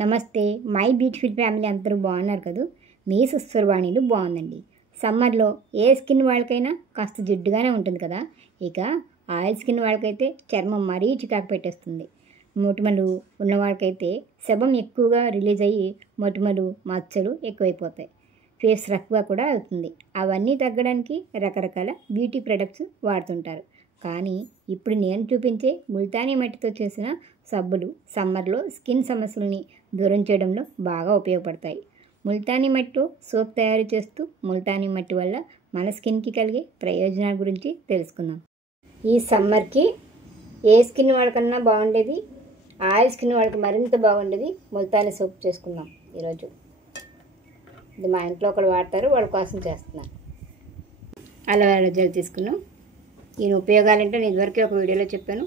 నమస్తే my beautiful family అందరూ బాగున్నారు కదా. మీ సుస్వరవాణిలు బాగుందండి. సమ్మర్లో ఏ స్కిన్ వాళ్ళకైనా కాస్త జిడ్డుగానే ఉంటుంది కదా. ఇక ఆయిల్ స్కిన్ వాళ్ళకైతే చర్మం మరీ చికాకు పెట్టేస్తుంది. మొటిమలు ఉన్న వాళ్ళకైతే sebum ఎక్కువగా రిలీజ్ అయ్యి మొటిమలు మచ్చలు ఎక్కువైపోతాయి. ఫేస్ రఫ్గా కూడా అవుతుంది. అవన్నీ తగ్గడానికి రకరకాల బ్యూటీ ప్రొడక్ట్స్ వాడుతుంటారు. కానీ ఇప్పుడు నేను చూపించే ముల్తానీ మట్టితో చేసిన సబ్బులు సమ్మర్లో స్కిన్ సమస్యలని దూరం చేయడంలో బాగా ఉపయోగపడతాయి. ముల్తానీ మట్టితో సోప్ తయారు చేస్తూ ముల్తానీ మట్టి వల్ల మన స్కిన్కి కలిగే ప్రయోజనాల గురించి తెలుసుకుందాం. ఈ సమ్మర్కి ఏ స్కిన్ వాళ్ళకన్నా బాగుండేది, ఆయిల్ స్కిన్ వాళ్ళకి మరింత బాగుండేది ముల్తానీ సోప్ చేసుకుందాం ఈరోజు. ఇది మా ఇంట్లో ఒకరు వాడతారు, వాళ్ళ కోసం చేస్తున్నాను. అలోవెరా జెల్ తీసుకున్నాం. దీని ఉపయోగాలంటే నేను ఇదివరకే ఒక వీడియోలో చెప్పాను.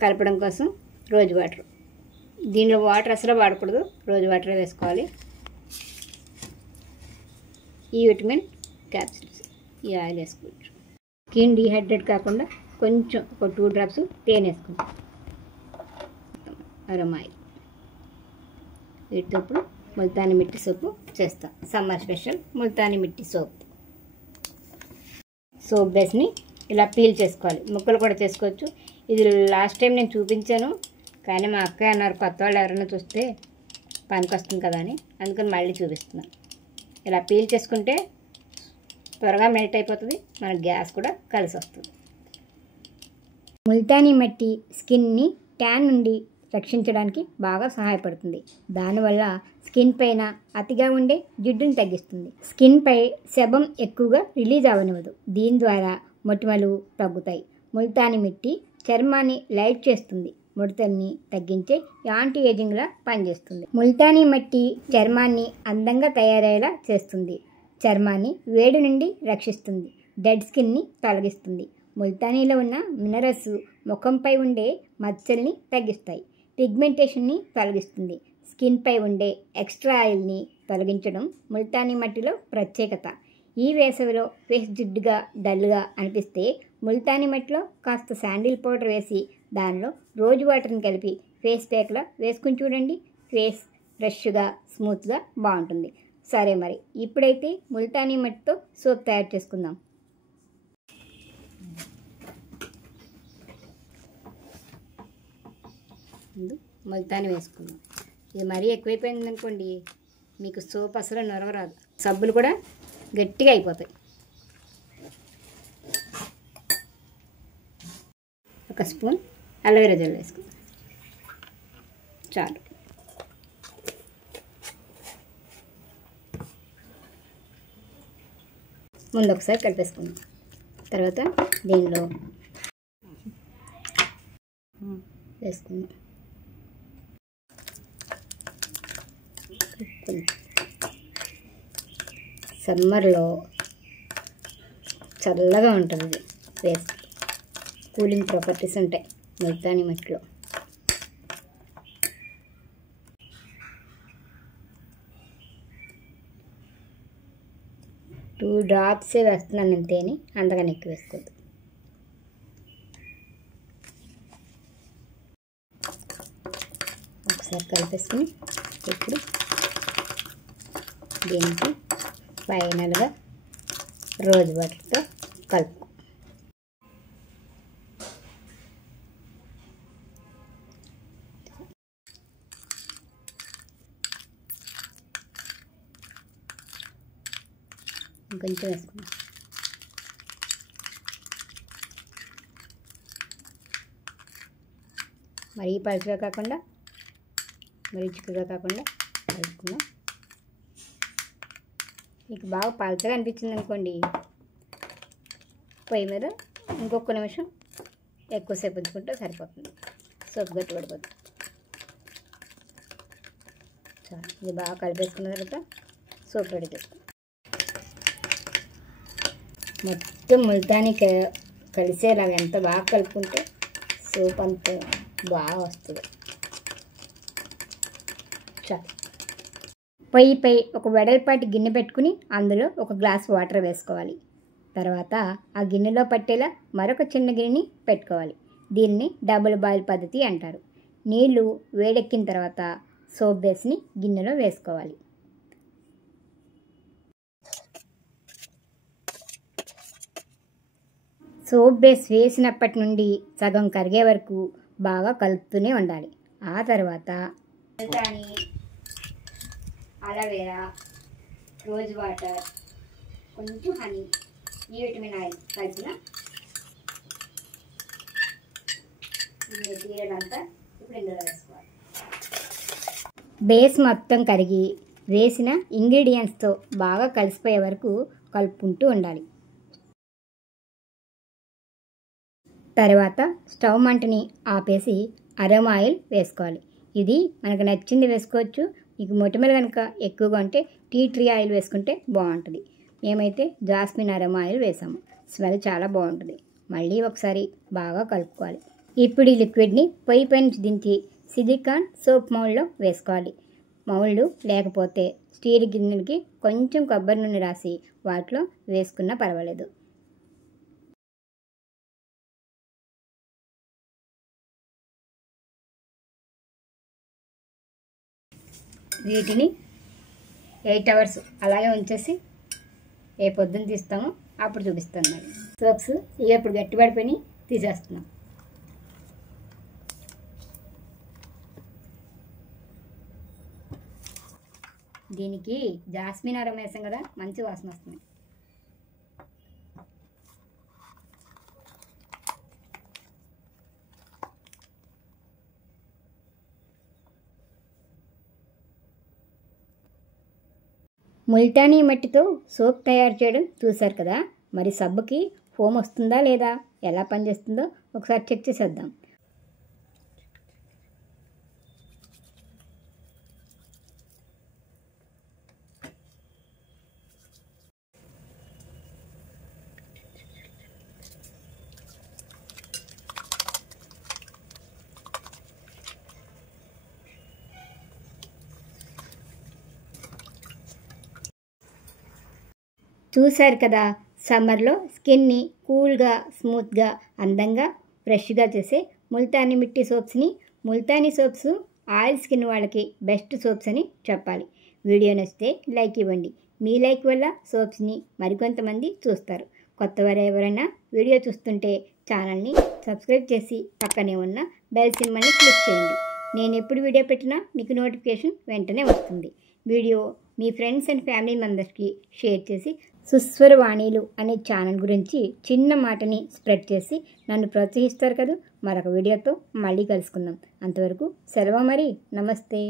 కలపడం కోసం రోజ్ వాటర్, దీనిలో వాటర్ అసలు వాడకూడదు, రోజ్ వాటర్ వేసుకోవాలి. ఈ విటమిన్ క్యాప్సిల్స్, ఈ ఆయిల్ వేసుకోవచ్చు. స్కిన్ డీహైడ్రేట్ కాకుండా కొంచెం ఒక 2 డ్రాప్స్ తేనె వేసుకుంటాం. Aroma oil. వీటితో ఇప్పుడు ముల్తానీ మిట్టి సోపు చేస్తాం. Summer special Multani mitti soap. Soap బేస్ని ఇలా పీల్ చేసుకోవాలి. ముక్కలు కూడా చేసుకోవచ్చు. ఇది లాస్ట్ టైం నేను చూపించాను, కానీ మా అక్క అన్నారు కొత్త వాళ్ళు ఎవరైనా చూస్తే పనికి వస్తుంది కదా అని, అందుకని మళ్ళీ చూపిస్తున్నాను. ఇలా పీల్ చేసుకుంటే త్వరగా మెల్ట్ అయిపోతుంది, మన గ్యాస్ కూడా కలిసి వస్తుంది. ముల్తానీ మట్టి స్కిన్ని ట్యాన్ నుండి రక్షించడానికి బాగా సహాయపడుతుంది. దానివల్ల స్కిన్ పైన అతిగా ఉండే జిడ్డుని తగ్గిస్తుంది. స్కిన్పై sebum ఎక్కువగా రిలీజ్ అవనివ్వదు. దీని ద్వారా మొటిమలు తగ్గుతాయి. ముల్తానీ మిట్టి చర్మాన్ని లైట్ చేస్తుంది, ముడతల్ని తగ్గించే యాంటీ ఏజింగ్లా పనిచేస్తుంది. ముల్తానీ మట్టి చర్మాన్ని అందంగా తయారయ్యేలా చేస్తుంది. చర్మాన్ని వేడి నుండి రక్షిస్తుంది. డెడ్ స్కిన్ని తొలగిస్తుంది. ముల్తానీలో ఉన్న మినరల్స్ ముఖంపై ఉండే మచ్చల్ని తగ్గిస్తాయి. పిగ్మెంటేషన్ని తొలగిస్తుంది. స్కిన్పై ఉండే ఎక్స్ట్రా ఆయిల్ని తొలగించడం ముల్తానీ మట్టిలో ప్రత్యేకత. ఈ వేసవిలో ఫేస్ జిడ్డుగా డల్గా అనిపిస్తే ముల్తానీ మట్టిలో కాస్త శాండిల్ పౌడర్ వేసి దానిలో రోజ్ వాటర్ని కలిపి ఫేస్ ప్యాక్లా వేసుకుని చూడండి. ఫేస్ ఫ్రెష్గా స్మూత్గా బాగుంటుంది. సరే, మరి ఇప్పుడైతే ముల్తానీ మట్టితో సోప్ తయారు చేసుకుందాం. ముల్తానీ వేసుకుందాం. ఇది మరీ ఎక్కువైపోయింది అనుకోండి, మీకు సోప్ అసలు నొరగరాదు. సబ్బులు కూడా గట్టిగా అయిపోతాయి. ఒక స్పూన్ అలోవెరా జెల్ వేసుకుందాం, చాలు. ముందు ఒకసారి కలిపేసుకుందాం. తర్వాత దీనిలో వేసుకుందాం. సమ్మర్లో చల్లగా ఉంటుంది ఫేస్, కూలింగ్ ప్రాపర్టీస్ ఉంటాయి ముల్తానీ మట్టిలో. టూ డ్రాప్సే వేస్తున్నాను అంతేని, అంతగానే ఎక్కువ వేసుకోవద్దు. ఒకసారి కలిపేసుకుని ఇప్పుడు దీనికి ఫైనల్గా రోజ్ వాటర్తో కలుపు. కొంచెం వేసుకున్నాం. మరీ పలుచగా కాకుండా మరీ చిక్కుగా కాకుండా కలుపుకున్నాం. మీకు బాగా పలుచగా అనిపించింది అనుకోండి, పొయ్యి మీద ఇంకొక నిమిషం ఎక్కువసేపు ఉంచుకుంటే సరిపోతుంది. సోప్ గట్టి పడిపోతుంది. చాలు, ఇది బాగా కలిపేసుకున్న తర్వాత సోప్ రెడీ చేసుకుంటాం. మొత్తం ముల్తానీ కలిసేలాగా ఎంత బాగా కలుపుకుంటే సోప్ అంత బాగా వస్తుంది. చాలు. పొయ్యిపై ఒక వెడల్పాటి గిన్నె పెట్టుకుని అందులో ఒక గ్లాస్ వాటర్ వేసుకోవాలి. తర్వాత ఆ గిన్నెలో పట్టేలా మరొక చిన్న గిన్నెని పెట్టుకోవాలి. దీన్ని డబుల్ బాయిల్ పద్ధతి అంటారు. నీళ్లు వేడెక్కిన తర్వాత సోప్ బేస్ని గిన్నెలో వేసుకోవాలి. సోప్ బేస్ వేసినప్పటి నుండి సగం కరిగే వరకు బాగా కలుపుతూనే ఉండాలి. ఆ తర్వాత అలోవెరా, రోజ్ వాటర్, కొంచెం హనీ, ఈ విటమిన్ ఆయిల్ కలిపిన మెటీరియల్ అంతా ఇప్పుడు ఇందులో వేసుకోవాలి. బేస్ మొత్తం కరిగి వేసిన ఇంగ్రీడియంట్స్తో బాగా కలిసిపోయే వరకు కలుపుకుంటూ ఉండాలి. తర్వాత స్టవ్ మంటని ఆపేసి అరోమా ఆయిల్ వేసుకోవాలి. ఇది మనకు నచ్చింది వేసుకోవచ్చు. మీకు మొటిమలు కనుక ఎక్కువగా ఉంటే టీ ట్రీ ఆయిల్ వేసుకుంటే బాగుంటుంది. మేమైతే జాస్మిన్ అరోమా ఆయిల్ వేసాము. స్మెల్ చాలా బాగుంటుంది. మళ్ళీ ఒకసారి బాగా కలుపుకోవాలి. ఇప్పుడు ఈ లిక్విడ్ని పొయ్యి పై నుంచి దించి సిలికాన్ సోప్ మౌల్డ్లో వేసుకోవాలి. మౌల్డ్ లేకపోతే స్టీల్ గిన్నెలకి కొంచెం కొబ్బరి నూనె రాసి వాటిలో వేసుకున్నా పర్వాలేదు. వీటిని 8 hours అలాగే ఉంచేసి పొద్దున్న తీస్తాము, అప్పుడు చూపిస్తాను. మరి సోప్స్ ఇప్పుడు గట్టిపడిపోయి తీసేస్తున్నాం. దీనికి జాస్మిన్ అరోమా వేసాం కదా, మంచి వాసన వస్తుంది. ముల్టానీ మట్టితో సోప్ తయారు చేయడం చూశారు కదా. మరి సబ్బుకి ఫోమ్ వస్తుందా లేదా, ఎలా పనిచేస్తుందో ఒకసారి చెక్ చేసేద్దాం. చూశారు కదా, సమ్మర్లో స్కిన్ని కూల్గా, స్మూత్గా, అందంగా, ఫ్రెష్గా చేసే ముల్తానీ మిట్టి సోప్స్ని. ముల్తానీ సోప్స్ ఆయిల్ స్కిన్ వాళ్ళకి బెస్ట్ సోప్స్ అని చెప్పాలి. వీడియో నచ్చితే లైక్ ఇవ్వండి. మీ లైక్ వల్ల సోప్స్ని మరికొంతమంది చూస్తారు. కొత్తవారు ఎవరైనా వీడియో చూస్తుంటే ఛానల్ని సబ్స్క్రైబ్ చేసి పక్కనే ఉన్న బెల్ సింబల్ని క్లిక్ చేయండి. నేను ఎప్పుడు వీడియో పెట్టినా మీకు నోటిఫికేషన్ వెంటనే వస్తుంది. Video me friends and family మెంబర్స్కి షేర్ చేసి సుస్వరవాణిలు అనే ఛానల్ గురించి చిన్న మాటని స్ప్రెడ్ చేసి నన్ను ప్రోత్సహిస్తారు కదా. మరొక వీడియోతో మళ్ళీ కలుసుకుందాం. అంతవరకు సెలవు మరి. నమస్తే.